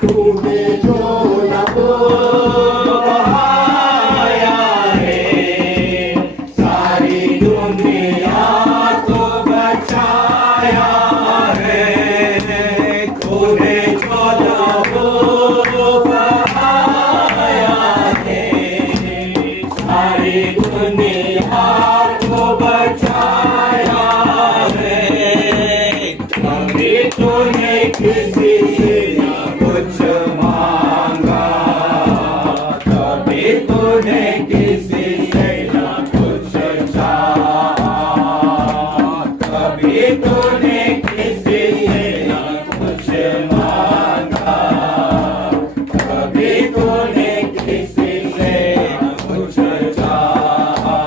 तूने जो नको बहाया है, सारी दुनिया को बचाया है। तूने जो नको बहाया है, सारी दुनिया को बचाया है। कभी तूने किसी से न कुछ मांगा, कभी तूने किसी से न कुछ चाहा, कभी तूने किसी से न कुछ मांगा, कभी तूने किसी से न कुछ चाहा।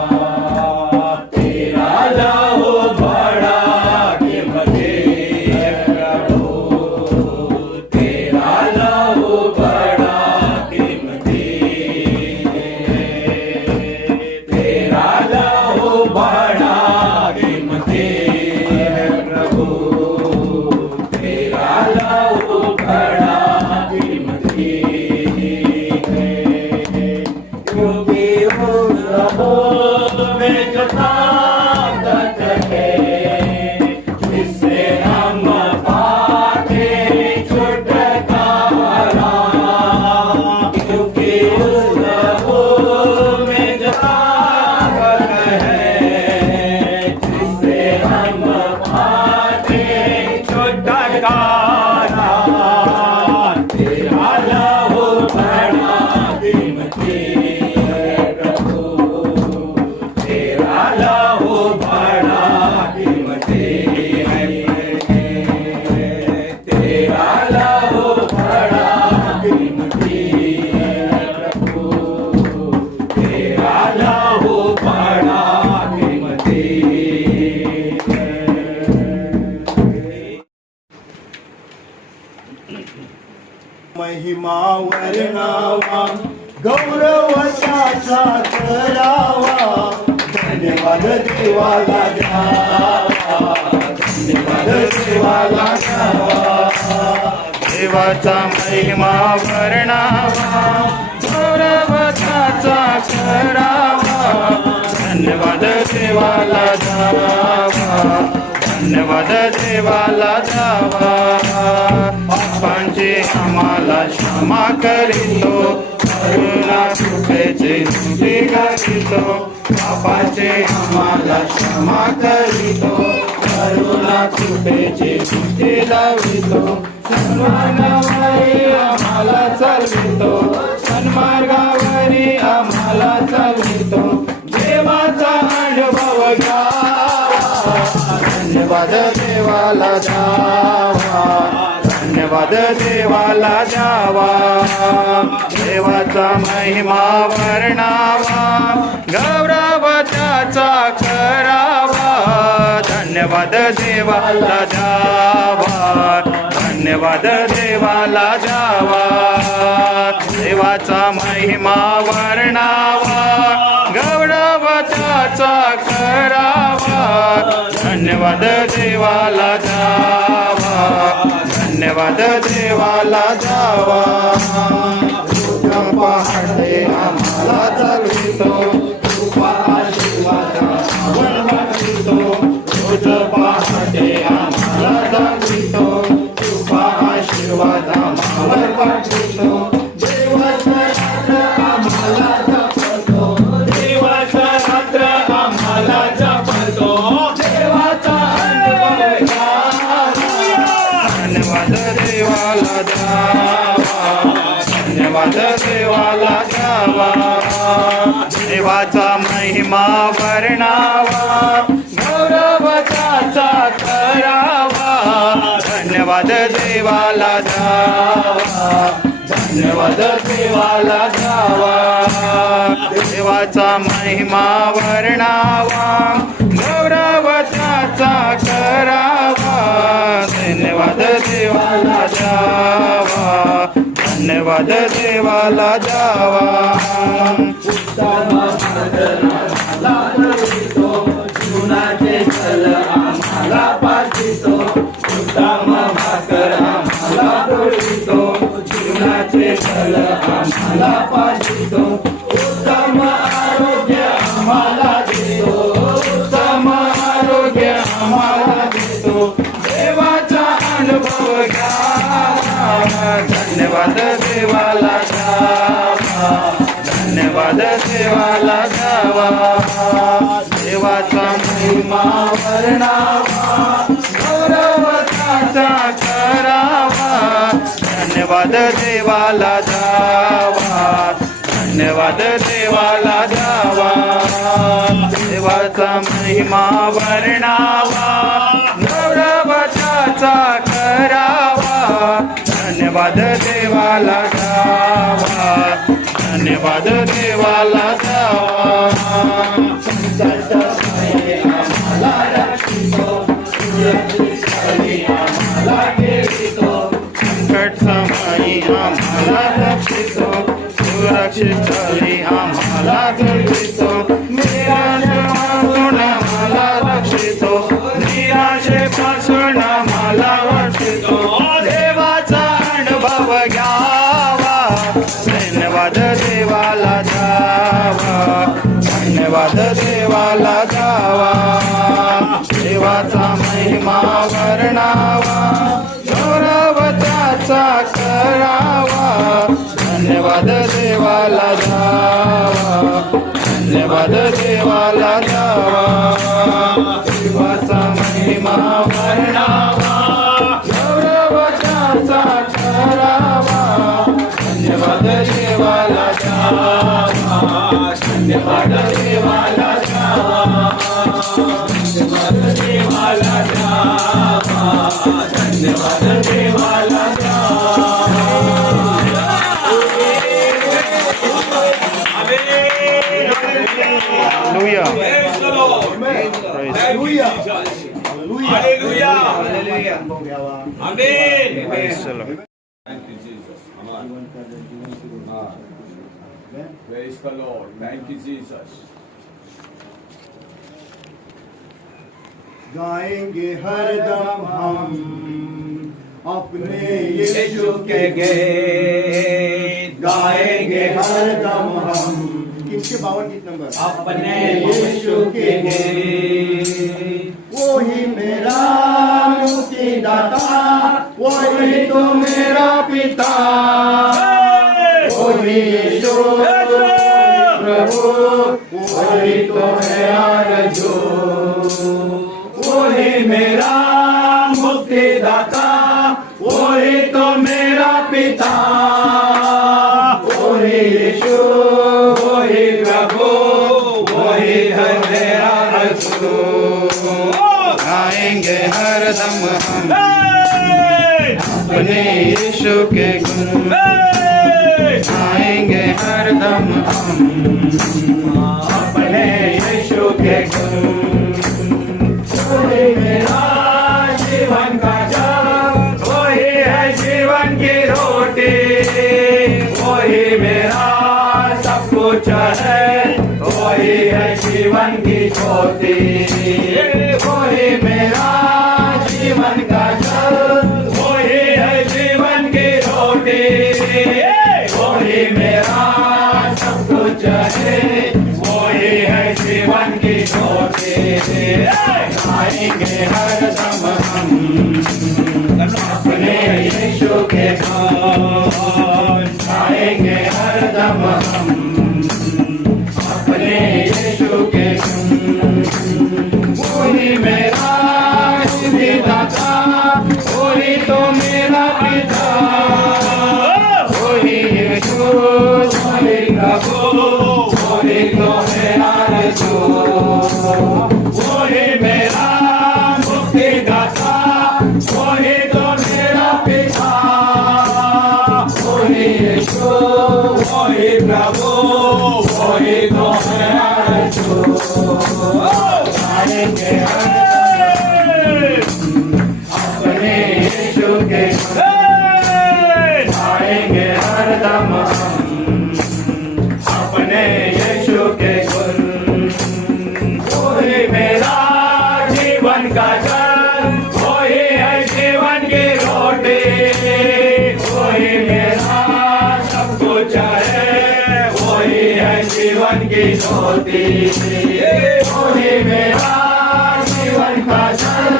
तेरा लहू बड़ा कीमती है प्रभु, तेरा लहू बड़ा कीमती है, तेरा लहू बड़ा कीमती है प्रभु, तेरा लहू बड़ा कीमती है। क्योंकि उस लहू में जो ताकत है, जिससे हम पाते छुटकारा, क्योंकि उस लहू में जो ताकत है, जिससे हम पाते छुटकारा। तेरा लहू बड़ा कीमती है प्रभु, तेरा लहू बड़ा कीमती है, तेरा लहू बड़ा कीमती है प्रभु, तेरा लहू बड़ा कीमती है। महिमा वर्णावा गौरवशाचा करावा, धन्यवाद देवाला द्यावा, धन्यवाद देवाला द्यावा। देवाचा महिमा वर्णावा गौरवशाचा करावा, धन्यवाद देवाला द्यावा, धन्यवाद देवाला द्यावा। पापांची आम्हाला क्षमा करीतो, करुणा कृपेची स्तुती करीतो। पापांची आम्हाला क्षमा करीतो, करुणा कृपेची स्तुती लावितो। सन्मार्गावरी आम्हाला चालवितो, सन्मार्गावरी आम्हाला चालवितो। देवाचा अनुभव घ्यावा, धन्यवाद देवाला द्यावा, धन्यवाद देवाला द्यावा। देवाचा महिमा वर्णावा गौरव त्याचा करावा, धन्यवाद देवाला द्यावा, धन्यवाद देवाला द्यावा। देवाचा महिमा वर्णावा गौरव त्याचा करावा, धन्यवाद देवाला द्यावा, धन्यवाद देवाला द्यावा। तुझ्या पहाटे आम्हाला चालवितो, कृपा आशीर्वादावर वाढवितो। तुझ्या पहाटे आम्हाला चालवितो, कृपा आशीर्वादावर वाढवितो। देवाचा रात्र आम्हाला जपतो, देवाचा रात्र आम्हाला जपतो। देवाचा अनुभव धन्यवाद देवाला द्यावा, धन्यवाद देवाला द्यावा। देवाचा महिमा वर्णावा गौरव त्याचा करावा, धन्यवाद देवाला द्यावा, धन्यवाद देवाला द्यावा। देवाचा महिमा वर्णावा गौरव त्याचा करावा, धन्यवाद देवाला द्यावा, धन्यवाद देवाला द्यावा। जीवनाचे फल आम्हाला पाठवितो, उत्तम भाकर आम्हाला पाजितो उत्तम आरोग्य आम्हाला देतो उत्तम आरोग्य आम्हाला देतो देवाचा अनुभव घ्यावा धन्यवाद देवाला द्यावा धन्यवाद देवाला द्यावा देवाचा महिमा वर्णावा गौरव त्याचा करावा धन्यवाद देवाला द्यावा धन्यवाद देवाला द्यावा देवाचा महिमा वर्णावा गौरव त्याचा करावा धन्यवाद देवाला द्यावा धन्यवाद देवाला द्यावा संकट भये आम्हाला रक्षितो सुरक्षित स्थळी आम्हाला ठेवितो संकट समयी आम्हाला रक्षितो सुरक्षित स्थळी आम्हाला जळवितो निराशेपासून आम्हाला रक्षितो निराशेपासून आम्हाला रक्षितो देवाचा अनुभव घ्यावा धन्यवाद देवाला द्यावा धन्यवाद देवाला द्यावा देवाचा महिमा वर्णावा गौरव त्याचा करावा धन्यवाद देवाला द्यावा धन्यवाद देवाला द्यावा देवाचा महिमा वर्णावा गौरव त्याचा करावा धन्यवाद देवाला द्यावा धन्यवाद देवाला द्यावा धन्यवाद देवाला द्यावा धन्यवाद देवाला द्यावा Hallelujah. Praise the Lord. Praise Thank you, Jesus. Hallelujah. Amen. Praise the Lord. Thank you, Jesus. Amen. Praise the Lord. Thank you, Jesus. गाएंगे हरदम हम अपने यीशु के गीत गाएंगे हरदम हम किनके 52 गीत नंबर अपने यीशु के गीत वही मेरा मुक्तिदाता वही तो मेरा पिता वही यीशु प्रभु वही तो है आरज़ू वही मेरा मुक्तिदाता वही तो मेरा पिता वही यीशु वही प्रभु वही है मेरा रसूल गाएंगे हरदम हम अपने यीशु के गुण गाएंगे हरदम हम अपने यीशु के गुण वही मेरा जीवन का जल वही है जीवन की रोटी वही मेरा सब कुछ है वही है जीवन की ज्योति वही मेरा जीवन का जल वही है जीवन की रोटी वही मेरा सब कुछ है वही है जीवन की ज्योति गाएंगे हरदम हम अपने यीशु के गान गाएंगे हरदम हम अपने यीशु के गुण वही मेरा मुक्तिदाता वही तो मेरा पिता वही यीशु वही प्रभु वही तो मेरा रसूल वही मेरा मुक्तिदाता वही तो मेरा पिता वही यीशु वही प्रभु वही तो मेरा रसूल गाएंगे अपने यीशु के गाएंगे हरदम हम अपने यीशु के गुण वही मेरा जीवन का जल वही है जीवन की रोटी वही मेरा सब कुछ है की ज्योति, वही मेरा जीवन का जल,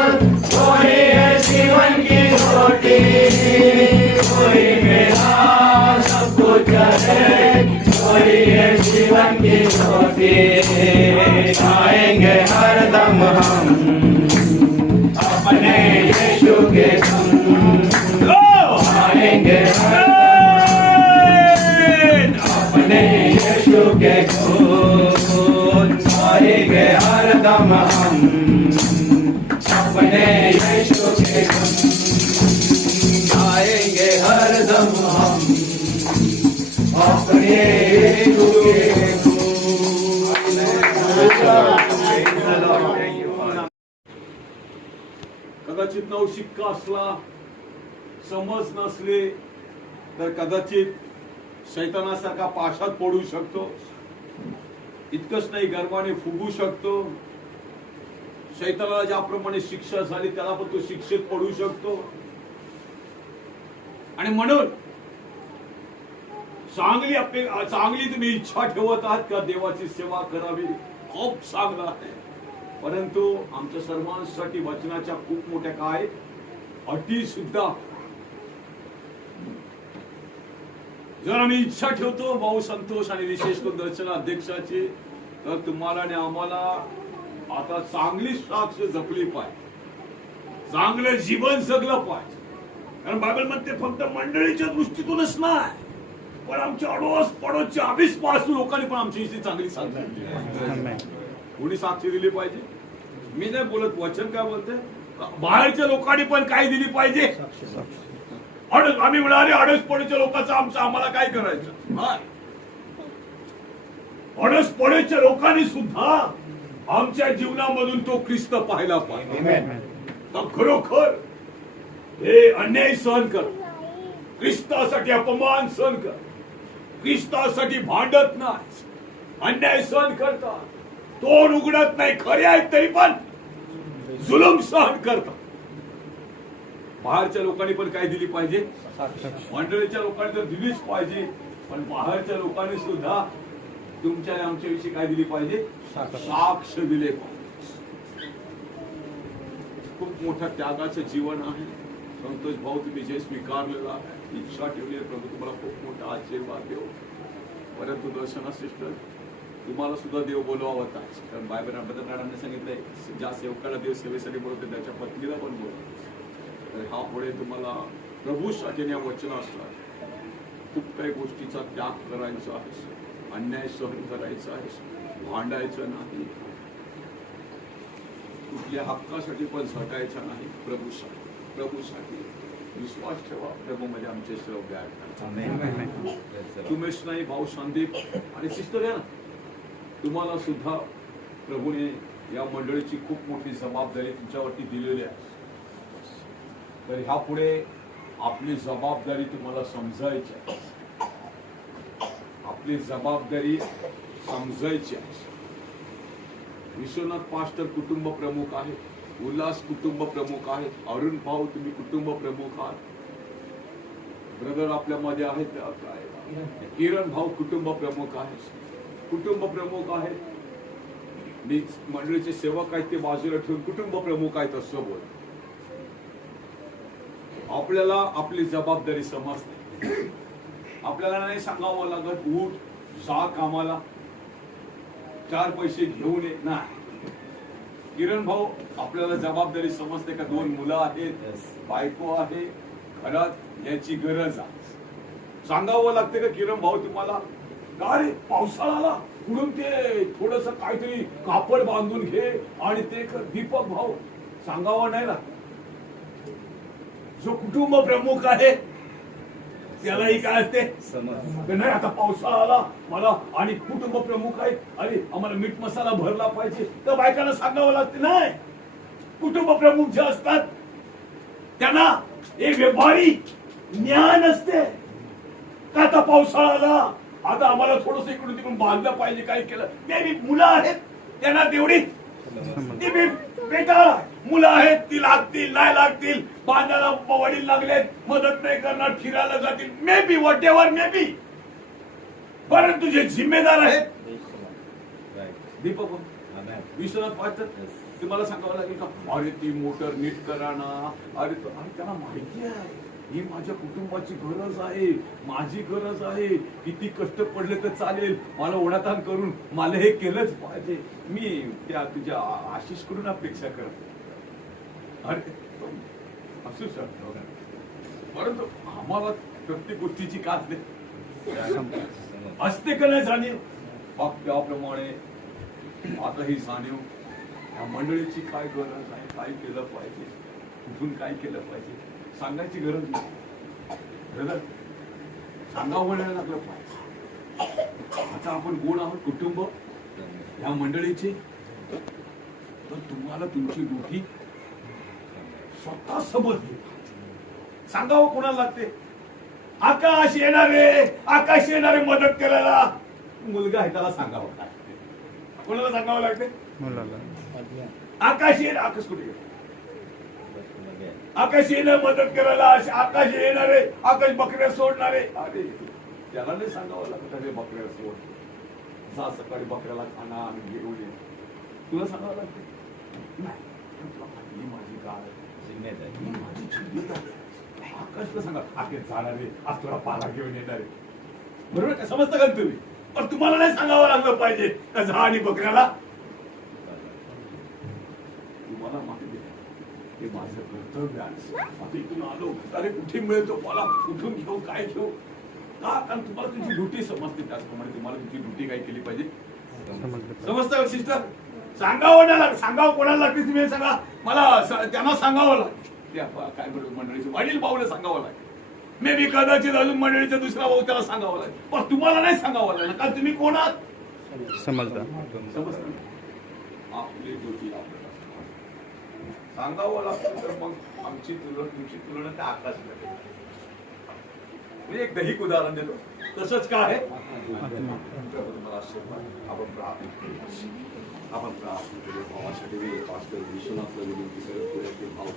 वही है जीवन की ज्योति, वही मेरा सब कुछ है, वही है जीवन की ज्योति। आएंगे हरदम हम अपने यीशु के संग, आएंगे अपने यीशु के संग, आएंगे हरदम हम अपने यीशु के संग, आएंगे हरदम हम अपने यीशु के कदाचित नवशिक्का असला, समज नसले तर कदाचित शैतानासारखा पाशात पडू शकतो. इतकंच नाही, गर्वाने फुगू शकतो. शैतानाला ज्याप्रमाणे शिक्षा झाली त्याला पण तो शिक्षेत पडू शकतो. आणि म्हणून चांगली तुम्ही इच्छा ठेवत आहात का देवाची सेवा करावी, खूप चांगलं आहे. परंतु आमच्या सर्वांसाठी वचनाच्या खूप मोठ्या काय अटी सुद्धा. जर आम्ही इच्छा ठेवतो भाऊ संतोष आणि विशेष करून दर्शन अध्यक्षाची, तर तुम्हाला आणि आम्हाला आता चांगली साक्ष जपली पाहिजे, चांगलं जीवन जगलं पाहिजे. कारण बायबल मध्ये फक्त मंडळीच्या दृष्टीतूनच नाही, पण आमच्या अडोस पडोसच्या अविश्वास लोकांनी पण आमची चांगली साक्ष दिली. कोणी साक्ष दिली पाहिजे? मी नाही बोलत, वचन काय बोलते, बाहेरच्या लोकांनी पण काय दिली पाहिजे. आम्ही म्हणाले अडोस पडोसच्या लोकांचं आम्हाला काय करायचं. अडोस पडोसच्या लोकांनी सुद्धा आमच्या जीवनामधून तो ख्रिस्त पाहायला पाहिजे. तर खरोखर हे अन्याय सहन कर, ख्रिस्तासाठी अपमान सहन कर, ख्रिस्तासाठी भांडत नाही, अन्याय सहन करतात, तोंड उघडत नाही, खरे आहेत तरी पण जुलूम सहन करतात. बाहेरच्या लोकांनी पण काय दिली पाहिजे, मंडळीच्या लोकांनी तर दिलीच पाहिजे, पण बाहेरच्या लोकांनी सुद्धा तुमच्या आमच्याविषयी काय दिली पाहिजे, साक्ष दिले पाहिजे. खूप मोठ्या त्यागाचं जीवन आहे. संतोष भाऊ तुम्ही जे स्वीकारलेला इच्छा ठेवली आहे, प्रभू तुम्हाला खूप मोठा आशीर्वाद देव. परंतु दर्शना सिस्टर तुम्हाला सुद्धा देव बोलवावत आहे. कारण बायबल मॅडमने सांगितलंय ज्या सेवकाला देव सेवेसाठी बोलवते त्याच्या पत्नीला पण बोलवतो. तर हा पुढे तुम्हाला प्रभूसाठी या वचन असतात. खूप काही गोष्टीचा त्याग करायचा आहे, अन्याय सहन करायचा आहे, भांडायचं नाही, कुठल्या हक्कासाठी पण झटायचं नाही. प्रभूसाठी विश्वास ठेवा. प्रभू मध्ये आमचे सर्व द्या. तुमेश नाही, भाऊ संदीप आणि सिस्टर आहे ना, तुम्हाला सुद्धा प्रभूने या मंडळीची खूप मोठी जबाबदारी तुमच्यावरती दिलेली आहे. तर ह्या पुढे आपली जबाबदारी तुम्हाला समजायची आहे, आपली जबाबदारी समजायची आहे. विश्वनाथ पास्टर कुटुंब प्रमुख आहे, उल्हास कुटुंब प्रमुख आहे, अरुण भाऊ तुम्ही कुटुंब प्रमुख आहात, ब्रदर आपल्यामध्ये आहेत, किरण भाऊ कुटुंब प्रमुख आहेत, कुटुंब प्रमुख आहेत. मी मंडळीचे सेवक आहेत ते बाजूला ठेवून कुटुंब प्रमुख आहेत असं बोल. आपल्याला आपली जबाबदारी समजते. आपल्याला नाही सांगावं लागत उठ जा कामाला, 4 पैसे घेऊन ये, नाही. किरण भाऊ आपल्याला जबाबदारी समजते का 2 मुलं आहेत, बायको आहे, घरात याची गरज आहे. सांगावं लागते का किरण भाऊ तुम्हाला, का रे पावसाळा आला म्हणून ते थोडस काहीतरी कापड बांधून घे आणि ते कर. दीपक भाऊ सांगावं नाही लागत. जो कुटुंब प्रमुख आहे त्यालाही काय असते नाही, आता पावसाळा आला मला आणि कुटुंब प्रमुख आहे, अरे आम्हाला मीठ मसाला भरला पाहिजे, तर बायकांना सांगावं लागते. नाही, कुटुंब प्रमुख जे असतात त्यांना एक व्यापारी ज्ञान असते का आता पावसाळा आला, आता आम्हाला थोडस इकडून तिकडून बांधलं पाहिजे, काय केलं. मे मुलं आहेत त्यांना तेवढी बेकार मुलं आहेत, ती लागतील नाही लागतील, बांधायला वडील लागलेत, मदत नाही करणार, फिरायला जातील, may be what ever may be. परंतु जे जिम्मेदार आहेत दीपक विश्वनाथ पाहतात ते मला सांगावं लागेल का अरे ती मोटर नीट करा ना अरे त्यांना माहिती आहे ही माझ्या कुटुंबाची गरज आहे माझी गरज आहे किती कष्ट पडले तर चालेल मला ओढाताण करून मला हे केलंच पाहिजे मी त्या तुझ्या आशिष कडून अपेक्षा करतो अरे असू शकतो परंतु आम्हाला प्रत्येक गोष्टीची का असते का नाही जाणीव त्याप्रमाणे आता ही जाणीव या मंडळीची काय गरज आहे काय केलं पाहिजे कुठून काय केलं पाहिजे सांगायची गरज नाही सांगावं लागलं पाहिजे आता आपण कोण आहोत कुटुंब या मंडळीचे तर तुम्हाला तुमची ड्युटी स्वतः समजली सांगावं कोणाला लागते आकाश येणारे मदत करायला मुलगा आहे त्याला सांगावं लागते कोणाला सांगावं लागते आकाश कुठे गेला आकाश येणार मदत करायला आकाश येणारे आकाश बकऱ्या सोडणारे अरे त्याला नाही सांगावं लागत अरे बकऱ्या सोड जा सकाळी बकऱ्याला खाना आणि घेऊन ये तुला सांगावं लागते नाही माझी काय माझी जिम्मेदारी आकाशला सांगा आकाश जाणार रे आज तुला पाला घेऊन येणार आहे बरोबर का समजतं का तुम्ही पण तुम्हाला नाही सांगावं लागलं पाहिजे का जा आणि बकऱ्याला तुम्हाला माहिती हे माझं कर्तव्य आहे आता इथून आलो अरे कुठे मिळतो मला कुठून घेऊ काय घेऊ का कारण तुम्हाला तुमची ड्युटी समजते त्याचप्रमाणे तुम्हाला तुमची ड्युटी काय केली पाहिजे समजतं का सिस्टर सांगावं कोणाला लागते तुम्ही सांगा मला त्यांना सांगावं लागेल त्या काय बरोबर मंडळीचे वडील भाऊला सांगावं लागेल मे बी कदाचित अजून मंडळीचा दुसरा भाऊ त्याला सांगावं लागेल पण तुम्हाला नाही सांगावं लागेल कारण तुम्ही कोण आहात समजतं आपली ड्युटी आपल्याला सांगावं लागतं तर मग आमची तुमची तुलना त्या आकाशाला एक दैहिक उदाहरण देतो तसंच काय आहे आपण प्रार्थना करू भावासाठी विश्वनाथला विनंती करत भाव